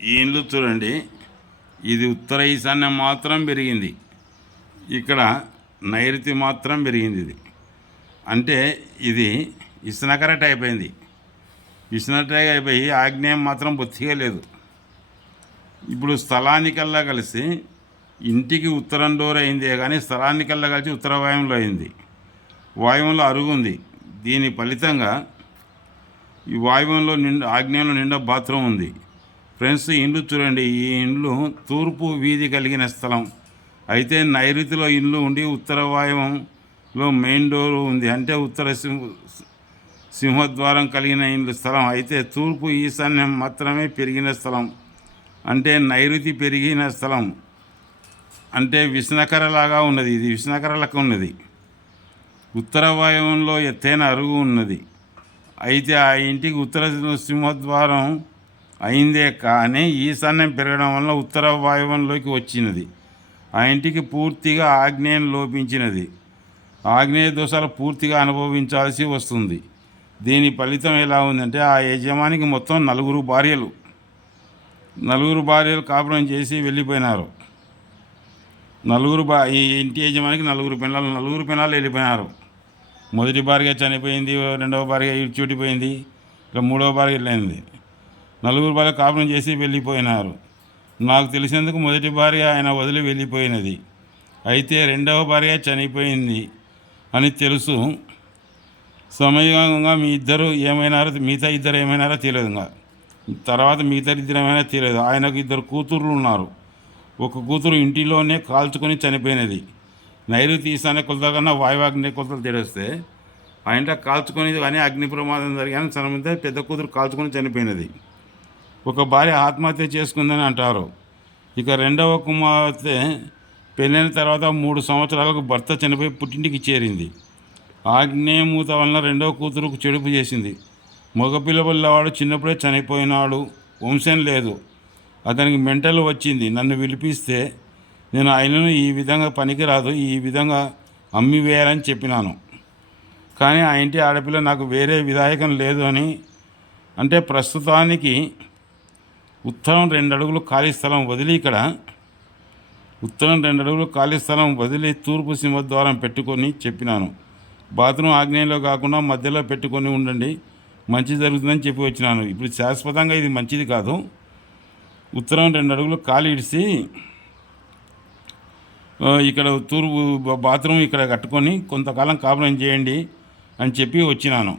ఈ ఇండ్లు చూడండి, ఇది ఉత్తర ఈశాన్యం మాత్రం పెరిగింది, ఇక్కడ నైరుతి మాత్రం పెరిగింది. ఇది అంటే ఇది ఇసునకరెట్ అయిపోయింది. ఇసునకరెట్ అయిపోయి ఆగ్నేయం మాత్రం బొత్తిగా లేదు. ఇప్పుడు స్థలానికల్లా కలిసి ఇంటికి ఉత్తరం డోర్ అయిందే కానీ స్థలానికల్లా కలిసి ఉత్తర వాయువులో అయింది. వాయువులో అరుగుంది. దీని ఫలితంగా ఈ వాయువులో ఆగ్నేయంలో నిండా బాత్రూమ్ ఉంది. ఫ్రెండ్స్, ఇండ్లు చూడండి, ఈ ఇండ్లు తూర్పు వీధి కలిగిన స్థలం. అయితే నైరుతిలో ఇండ్లు ఉండి ఉత్తర వాయువులో మెయిన్ డోర్ ఉంది, అంటే ఉత్తర సింహద్వారం కలిగిన ఇండ్లు స్థలం. అయితే తూర్పు ఈశాన్యం మాత్రమే పెరిగిన స్థలం, అంటే నైరుతి పెరిగిన స్థలం, అంటే విష్ణకరలాగా ఉన్నది. ఇది విష్ణకరలకు ఉన్నది. ఉత్తర వాయువులో ఎత్తైన అరుగు ఉన్నది. అయితే ఆ ఇంటికి ఉత్తర సింహద్వారం అయిందే కానీ ఈశాన్యం పెరగడం వల్ల ఉత్తర వాయువులోకి వచ్చినది. ఆ ఇంటికి పూర్తిగా ఆగ్నేయం లోపించినది. ఆగ్నేయ దోషాలు పూర్తిగా అనుభవించాల్సి వస్తుంది. దీని ఫలితం ఎలా ఉందంటే, ఆ యజమానికి మొత్తం నలుగురు భార్యలు కాపురం చేసి వెళ్ళిపోయినారు. ఈ ఇంటి యజమానికి నలుగురు పిల్లలు వెళ్ళిపోయినారు. మొదటి భార్య చనిపోయింది, రెండవ భార్య ఇడ్చుటిపోయింది, ఇక మూడవ భార్య వెళ్ళింది. నలుగురు భార్య కాపురం చేసి వెళ్ళిపోయినారు. నాకు తెలిసినందుకు మొదటి భార్య ఆయన వదిలి వెళ్ళిపోయినది. అయితే రెండవ భార్య చనిపోయింది అని తెలుసు. సమయంగా మిగతా ఇద్దరు ఏమైనారో తెలియదు. తర్వాత మిగతా ఇద్దరు ఏమైనా తెలియదు. ఆయనకు ఇద్దరు కూతుర్లు ఉన్నారు. ఒక కూతురు ఇంటిలోనే కాల్చుకొని చనిపోయినది. నైరుతి ఈశాన్య కొలతల కన్నా వాయువాగ్నేయ కొలతలు తెలిస్తే ఆ ఇంట్లో కాల్చుకొని కానీ అగ్ని ప్రమాదం జరిగాను చనిపోతే పెద్ద కూతురు కాల్చుకొని చనిపోయినది. ఒక భార్య ఆత్మహత్య చేసుకుందని అంటారు. ఇక రెండవ కుమార్తె పెళ్ళైన తర్వాత 3 సంవత్సరాలకు భర్త చనిపోయి పుట్టింటికి చేరింది. ఆగ్నేయమూత వలన రెండవ కూతురుకు చెడుపు చేసింది. మగపిల్లవాడు చిన్నప్పుడే చనిపోయినాడు, వంశం లేదు. అతనికి మెంటల్ వచ్చింది. నన్ను పిలిపిస్తే నేను ఆయనను ఈ విధంగా పనికిరాదు, ఈ విధంగా అమ్మివేయాలని చెప్పినాను. కానీ ఆ ఇంటి ఆడపిల్ల నాకు వేరే విధాయకం లేదు అని అంటే ప్రస్తుతానికి ఉత్తరం 2 అడుగులు ఖాళీ స్థలం వదిలి తూర్పు సింహద్వారం పెట్టుకొని చెప్పినాను. బాత్రూమ్ ఆగ్నేయంలో కాకుండా మధ్యలో పెట్టుకొని ఉండండి, మంచి జరుగుతుందని చెప్పి వచ్చినాను. ఇప్పుడు శాశ్వతంగా ఇది మంచిది కాదు. ఉత్తరం 2 అడుగులు ఖాళీ ఇడిసి ఇక్కడ తూర్పు బాత్రూమ్ ఇక్కడ కట్టుకొని కొంతకాలం కాపురం చేయండి అని చెప్పి వచ్చినాను.